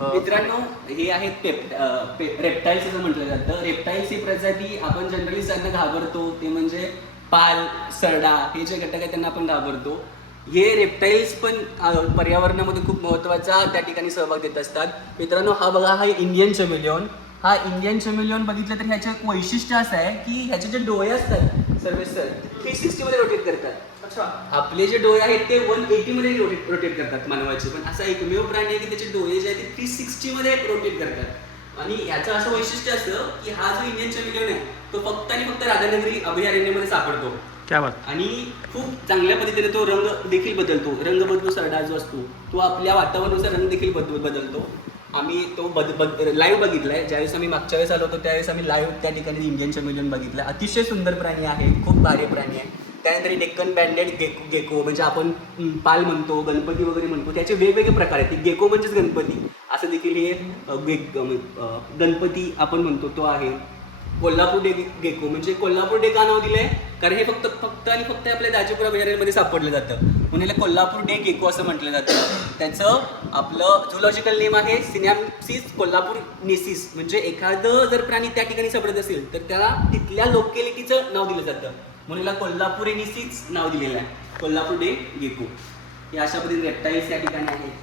मित्रांनो हे आहेत पेप रेप्टाईल्स असं म्हटलं जातं. रेप्टाईल्स ही प्रजाती आपण जनरली त्यांना घाबरतो. ते म्हणजे पाल सरडा हे जे घटक आहेत त्यांना आपण घाबरतो. हे रेप्टाईल्स पण पर्यावरणामध्ये खूप महत्त्वाचा त्या ठिकाणी सहभाग देत असतात. मित्रांनो हा बघा हा इंडियन चमेलियन हा इंडियन चमेलियन बघितलं तर ह्याचं एक वैशिष्ट्य असं आहे की ह्याचे जे डोळे असतात सर्वेसर. थ्री सिक्स्टीमध्ये रोटेट करतात. अच्छा. आपले जे डोळे आहेत ते वनमध्ये रोटेट रोटेट करतात मानवाचे. पण असा एकमेव प्राणी आहे की त्याचे डोळे जे आहेत ते थ्री सिक्स्टीमध्ये रोटेट करतात. आणि याचं असं वैशिष्ट्य असतं की हा जो इंडियन चॅम्पियन आहे तो फक्त आणि फक्त राधानगरी अभयारण्यामध्ये सापडतो. आणि खूप चांगल्या पद्धतीने तो रंग देखील बदलतो. रंग बदलू सरडा जो असतो तो आपल्या वातावरणानुसार रंग देखील बदल बदलतो. आम्ही तो बद बद लाईव्ह बघितलाय. ज्यावेळेस आम्ही मागच्या वेळेस आलो होतो त्यावेळेस आम्ही लाईव्ह त्या ठिकाणी इंडियन चमेलियन बघितलं. अतिशय सुंदर प्राणी आहे खूप भारी प्राणी आहे. त्यानंतर डेक्कन बँडेड गेको गेको म्हणजे आपण पाल म्हणतो गणपती वगैरे म्हणतो त्याचे वेगवेगळे प्रकार आहेत. गेको म्हणजेच गणपती. असं देखील हे गणपती आपण म्हणतो तो आहे. Kolhapur day gecko. म्हणजे कोल्हापूर डे का नाव दिलंय? कारण हे फक्त फक्त आणि फक्त आपल्या दाजीपुरा अभयारण्यामध्ये सापडलं जातं. म्हणून याला कोल्हापूर डे गेको असं म्हटलं जातं. त्याचं आपलं झुलॉजिकल नेम आहे सिनॅमसिस कोल्हापूर नेसिस म्हणजे एखादं जर प्राणी त्या ठिकाणी सापडत असेल तर त्याला तिथल्या लोकेलिटीचं नाव दिलं जातं. म्हणून याला कोल्हापूर नेसिस नाव दिलेलं आहे. Kolhapur day gecko. हे अशा पद्धतीने रेप्टाईल्स या ठिकाणी आहेत.